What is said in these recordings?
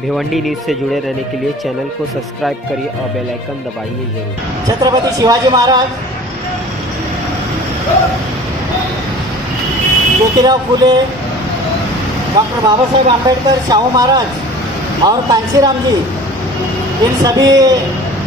Bhiwandi news से जुड़े रहने के लिए चैनल को सब्सक्राइब करिए और बेल आइकन दबाइए जरूर। छत्रपति शिवाजी महाराज, ज्योतिराव फुले, डॉक्टर बाबा साहेब आम्बेडकर, शाहू महाराज और कांशीराम जी, इन सभी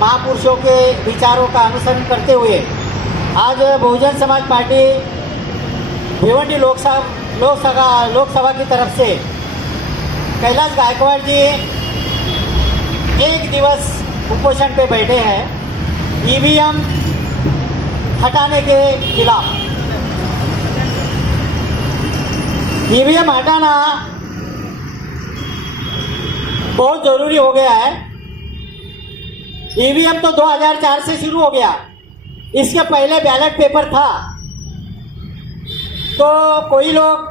महापुरुषों के विचारों का अनुसरण करते हुए आज बहुजन समाज पार्टी भिवंडी लोकसभा की तरफ से कैलाश गायकवाड़ जी एक दिवस उपोषण पे बैठे हैं ईवीएम हटाने के खिलाफ। ईवीएम हटाना बहुत ज़रूरी हो गया है। ईवीएम तो 2004 से शुरू हो गया, इसके पहले बैलेट पेपर था। तो कोई लोग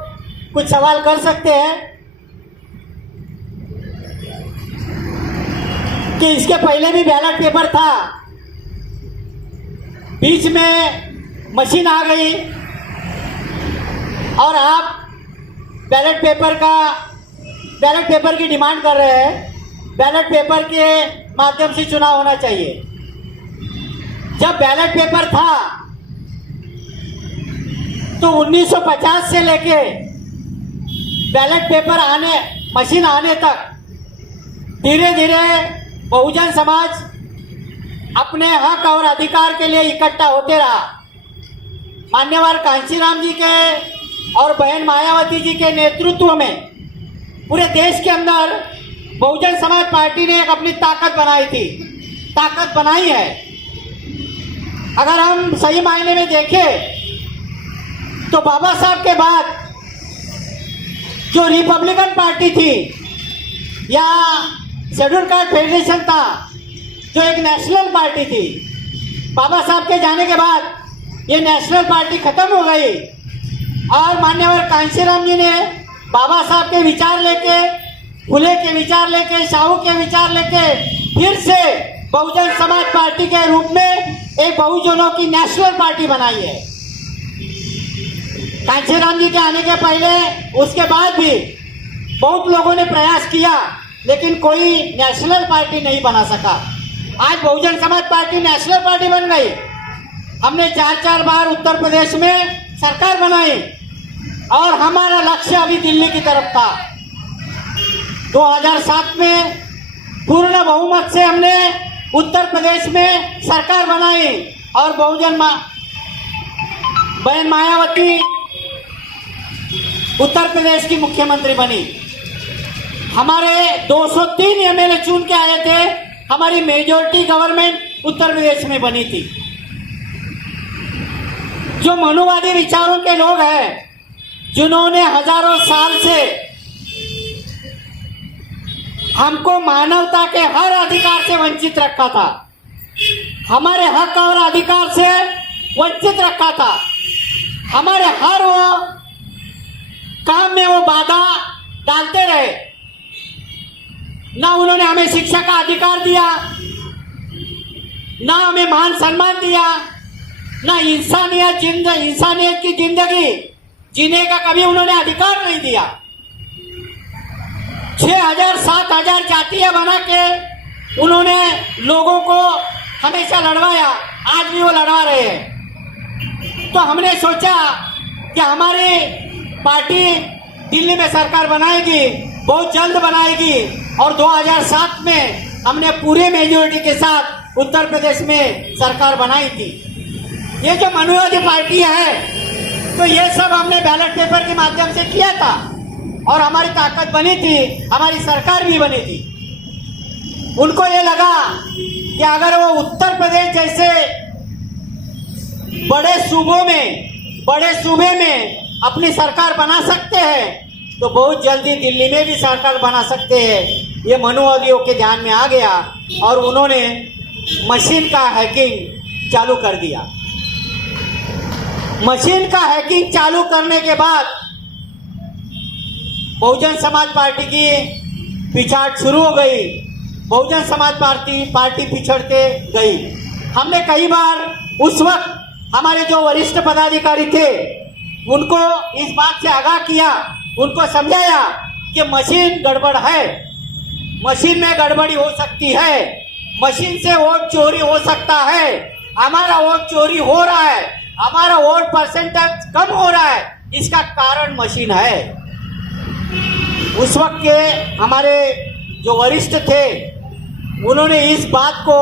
कुछ सवाल कर सकते हैं कि इसके पहले भी बैलेट पेपर था, बीच में मशीन आ गई और आप बैलेट पेपर की डिमांड कर रहे हैं। बैलेट पेपर के माध्यम से चुनाव होना चाहिए। जब बैलेट पेपर था तो 1950 से लेके बैलेट पेपर मशीन आने तक धीरे धीरे बहुजन समाज अपने हक और अधिकार के लिए इकट्ठा होते रहा। मान्यवर कांशीराम जी के और बहन मायावती जी के नेतृत्व में पूरे देश के अंदर बहुजन समाज पार्टी ने एक अपनी ताकत बनाई है। अगर हम सही मायने में देखें तो बाबा साहब के बाद जो रिपब्लिकन पार्टी थी या शेड्यूल कास्ट फेडरेशन था, जो एक नेशनल पार्टी थी, बाबा साहब के जाने के बाद ये नेशनल पार्टी खत्म हो गई और मान्यवर कांशीराम जी ने बाबा साहब के विचार लेके, फुले के विचार लेके, शाहू के विचार लेके फिर से बहुजन समाज पार्टी के रूप में एक बहुजनों की नेशनल पार्टी बनाई है। कांशीराम जी के आने के पहले, उसके बाद भी बहुत लोगों ने प्रयास किया, लेकिन कोई नेशनल पार्टी नहीं बना सका। आज Bahujan Samaj party national party बन गई। हमने 4 बार उत्तर प्रदेश में सरकार बनाई और हमारा लक्ष्य अभी दिल्ली की तरफ था। 2007 में पूर्ण बहुमत से हमने उत्तर प्रदेश में सरकार बनाई और बहन मायावती उत्तर प्रदेश की मुख्यमंत्री बनी। हमारे 203 एमएलए चुन के आए थे। हमारी मेजॉरिटी गवर्नमेंट उत्तर प्रदेश में बनी थी। जो मनुवादी विचारों के लोग हैं, जिन्होंने हजारों साल से हमको मानवता के हर अधिकार से वंचित रखा था, हमारे हक और अधिकार से वंचित रखा था, हमारे हर वो काम में वो बाधा डालते रहे। ना उन्होंने हमें शिक्षा का अधिकार दिया, ना हमें मान सम्मान दिया, ना इंसानियत की जिंदगी जीने का कभी उन्होंने अधिकार नहीं दिया। 6,000-7,000 जातियां बना के उन्होंने लोगों को हमेशा लड़वाया, आज भी वो लड़वा रहे हैं। तो हमने सोचा कि हमारी पार्टी दिल्ली में सरकार बनाएगी, बहुत जल्द बनाएगी और 2007 में हमने पूरे मेजॉरिटी के साथ उत्तर प्रदेश में सरकार बनाई थी। ये जो मनुवादी पार्टी है, तो ये सब हमने बैलेट पेपर के माध्यम से किया था और हमारी ताकत बनी थी, हमारी सरकार भी बनी थी। उनको ये लगा कि अगर वो उत्तर प्रदेश जैसे बड़े सूबे में अपनी सरकार बना सकते हैं, तो बहुत जल्दी दिल्ली में भी सरकार बना सकते हैं। ये मनुवादियों के ध्यान में आ गया और उन्होंने मशीन का हैकिंग चालू कर दिया। मशीन का हैकिंग चालू करने के बाद बहुजन समाज पार्टी की पिछाड़ शुरू हो गई। बहुजन समाज पार्टी पिछड़ते गई। हमने कई बार उस वक्त हमारे जो वरिष्ठ पदाधिकारी थे उनको इस बात से आगाह किया, उनको समझाया कि मशीन गड़बड़ है, मशीन में गड़बड़ी हो सकती है, मशीन से वोट चोरी हो सकता है, हमारा वोट चोरी हो रहा है, हमारा वोट परसेंटेज कम हो रहा है, इसका कारण मशीन है। उस वक्त के हमारे जो वरिष्ठ थे उन्होंने इस बात को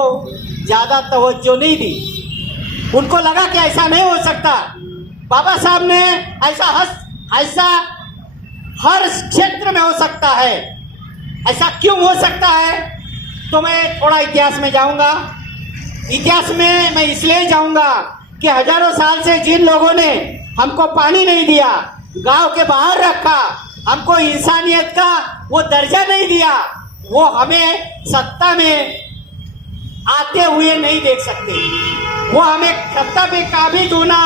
ज्यादा तवज्जो नहीं दी। उनको लगा कि ऐसा नहीं हो सकता, बाबा साहब ने ऐसा हर क्षेत्र में हो सकता है, ऐसा क्यों हो सकता है? तो मैं थोड़ा इतिहास में जाऊंगा। इतिहास में मैं इसलिए जाऊंगा कि हजारों साल से जिन लोगों ने हमको पानी नहीं दिया, गांव के बाहर रखा, हमको इंसानियत का वो दर्जा नहीं दिया, वो हमें सत्ता में आते हुए नहीं देख सकते। वो हमें सत्ता पे काबिज होना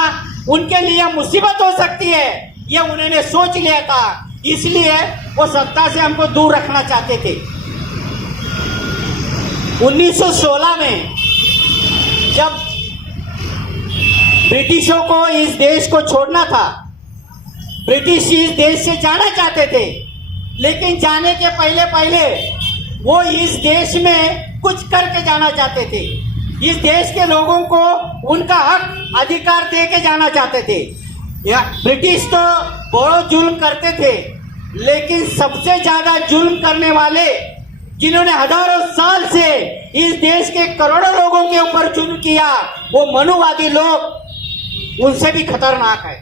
उनके लिए मुसीबत हो सकती है, ये उन्होंने सोच लिया था, इसलिए वो सत्ता से हमको दूर रखना चाहते थे। 1916 में जब ब्रिटिशों को इस देश को छोड़ना था, ब्रिटिश इस देश से जाना चाहते थे, लेकिन जाने के पहले वो इस देश में कुछ करके जाना चाहते थे। इस देश के लोगों को उनका हक अधिकार दे के जाना चाहते थे। ब्रिटिश तो बहुत जुल्म करते थे, लेकिन सबसे ज्यादा जुल्म करने वाले जिन्होंने हजारों साल से इस देश के करोड़ों लोगों के ऊपर जुल्म किया, वो मनुवादी लोग उनसे भी खतरनाक है,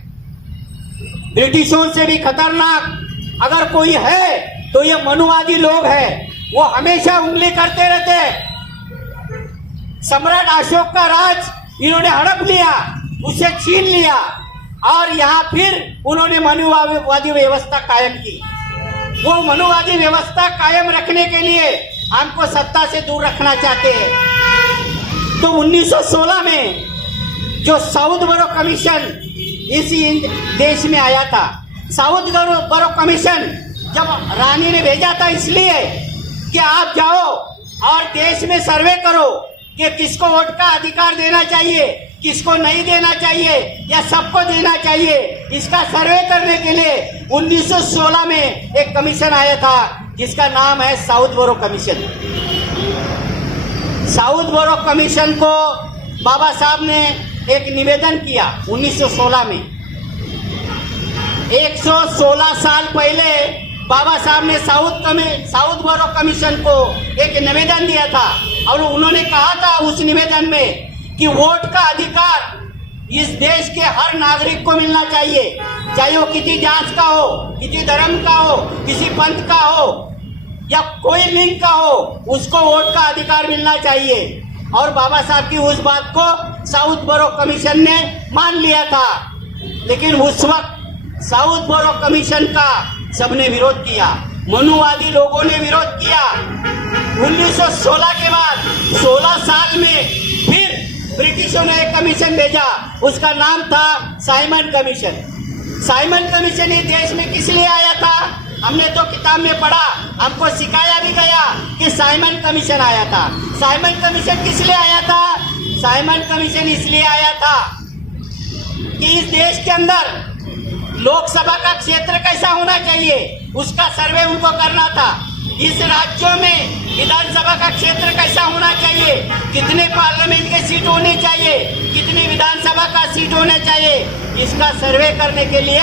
ब्रिटिशों से भी खतरनाक अगर कोई है तो ये मनुवादी लोग हैं। वो हमेशा उंगली करते रहते हैं। सम्राट अशोक का राज इन्होंने हड़प लिया, उसे छीन लिया और यहाँ फिर उन्होंने मनुवादी व्यवस्था कायम की। वो मनुवादी व्यवस्था कायम रखने के लिए हमको सत्ता से दूर रखना चाहते हैं। तो 1916 में जो साउथ बरो कमीशन इसी देश में आया था, साउथ बरो कमीशन जब रानी ने भेजा था इसलिए कि आप जाओ और देश में सर्वे करो कि किसको वोट का अधिकार देना चाहिए, किसको नहीं देना चाहिए या सबको देना चाहिए। इसका सर्वे करने के लिए 1916 में एक कमीशन आया था जिसका नाम है साउथ बरो कमीशन। साउथ बरो कमीशन को बाबा साहब ने एक निवेदन किया 1916 में। 116 साल पहले बाबा साहब ने साउथ बरो कमीशन को एक निवेदन दिया था और उन्होंने कहा था उस निवेदन में कि वोट का अधिकार इस देश के हर नागरिक को मिलना चाहिए, चाहे वो किसी जात का हो, किसी धर्म का हो, किसी पंथ का हो या कोई लिंग का हो, उसको वोट का अधिकार मिलना चाहिए। और बाबा साहब की उस बात को साउथ बरो कमीशन ने मान लिया था, लेकिन उस वक्त साउथ बरो कमीशन का सबने विरोध किया, मनुवादी लोगों ने विरोध किया। 1916 के बाद 16 साल में फिर ब्रिटिशों ने एक कमीशन भेजा, उसका नाम था साइमन कमीशन। साइमन कमीशन ये देश में किस लिए आया था? हमने तो किताब में पढ़ा, हमको सिखाया भी गया कि साइमन कमीशन आया था। साइमन कमीशन किस लिए आया था? साइमन कमीशन इसलिए आया था कि इस देश के अंदर लोकसभा का क्षेत्र कैसा होना चाहिए उसका सर्वे उनको करना था। इस राज्यों में विधानसभा का क्षेत्र कैसा होना चाहिए, कितने पार्लियामेंट के सीट होनी चाहिए, कितनी विधानसभा का सीट होना चाहिए, इसका सर्वे करने के लिए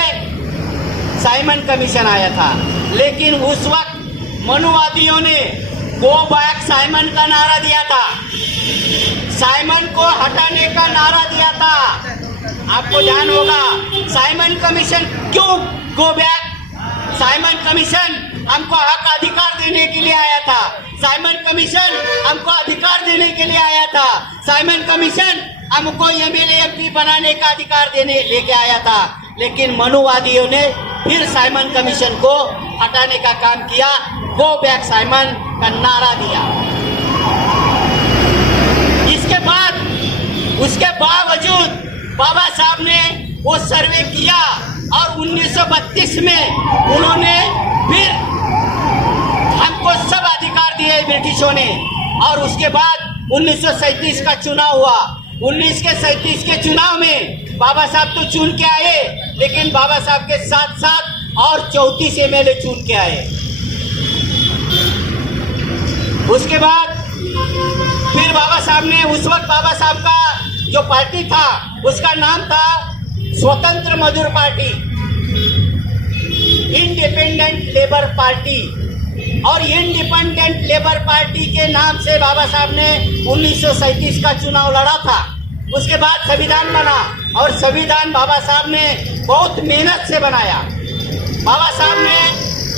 साइमन कमीशन आया था। लेकिन उस वक्त मनुवादियों ने गो बैक साइमन का नारा दिया था, साइमन को हटाने का नारा दिया था। आपको ध्यान होगा साइमन कमीशन क्यों गो बैक? साइमन कमीशन हमको हक अधिकार देने के लिए आया था, साइमन कमीशन हमको अधिकार देने के लिए आया था, साइमन कमीशन हमको एमएलए एमपी बनाने का अधिकार देने लेके आया था। लेकिन मनुवादियों ने फिर साइमन कमीशन को हटाने का काम किया, गो बैक साइमन का नारा दिया। इसके बाद उसके बावजूद बाबा साहब ने वो सर्वे किया और 1932 में उन्होंने फिर हमको सब अधिकार दिए ब्रिटिशों ने। और उसके बाद 1937 का चुनाव हुआ। 1937 के चुनाव में बाबा साहब तो चुन के आए, लेकिन बाबा साहब के साथ साथ और 34 एमएलए चुन के आए। उसके बाद फिर बाबा साहब ने, उस वक्त बाबा साहब का जो पार्टी था उसका नाम था स्वतंत्र मजदूर पार्टी, इंडिपेंडेंट लेबर पार्टी। और इंडिपेंडेंट लेबर पार्टी के नाम से बाबा साहब ने 1937 का चुनाव लड़ा था। उसके बाद संविधान बना और संविधान बाबा साहब ने बहुत मेहनत से बनाया। बाबा साहब ने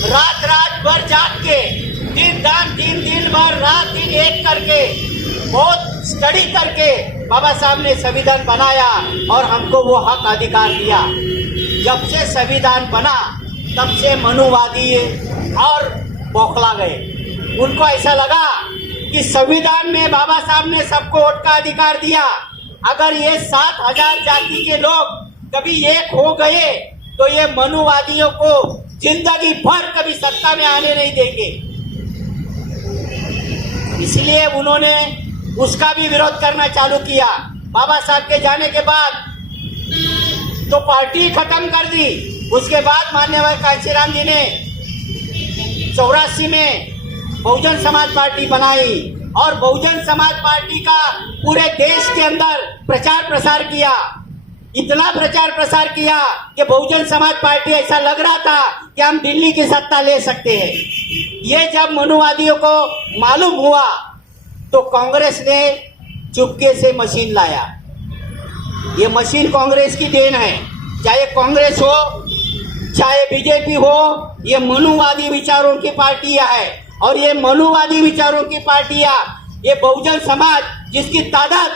रात भर जाग के, दिन भर रात दिन एक करके, बहुत स्टडी करके बाबा साहब ने संविधान बनाया और हमको वो हक अधिकार दिया। जब से संविधान बना तब से मनुवादी और बौखला गए। उनको ऐसा लगा कि संविधान में बाबा साहब ने सबको वोट का अधिकार दिया, अगर ये 7,000 जाति के लोग कभी एक हो गए तो ये मनुवादियों को जिंदगी भर कभी सत्ता में आने नहीं देंगे। इसलिए उन्होंने उसका भी विरोध करना चालू किया। बाबा साहब के जाने के बाद तो पार्टी खत्म कर दी। उसके बाद माननीय कांशीराम जी ने 84 में बहुजन समाज पार्टी बनाई और बहुजन समाज पार्टी का पूरे देश के अंदर प्रचार प्रसार किया। इतना प्रचार प्रसार किया कि बहुजन समाज पार्टी ऐसा लग रहा था कि हम दिल्ली की सत्ता ले सकते हैं। ये जब मनुवादियों को मालूम हुआ तो कांग्रेस ने चुपके से मशीन लाया। ये मशीन कांग्रेस की देन है, चाहे कांग्रेस हो चाहे बीजेपी हो, ये मनुवादी विचारों की पार्टियां है। और ये मनुवादी विचारों की पार्टियां, ये बहुजन समाज जिसकी तादाद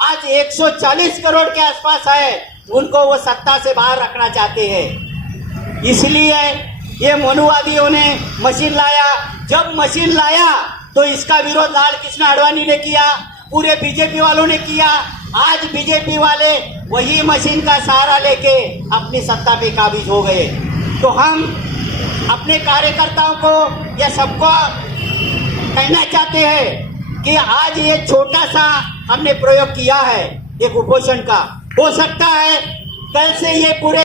आज 140 करोड़ के आसपास है, उनको वो सत्ता से बाहर रखना चाहते हैं। इसलिए ये मनुवादियों ने मशीन लाया। जब मशीन लाया तो इसका विरोध लाल कृष्ण आडवाणी ने किया, पूरे बीजेपी वालों ने किया। आज बीजेपी वाले वही मशीन का सहारा लेके अपनी सत्ता पे काबिज हो गए। तो हम अपने कार्यकर्ताओं को या सबको कहना चाहते हैं कि आज ये छोटा सा हमने प्रयोग किया है एक उपोषण का, हो सकता है कल से ये पूरे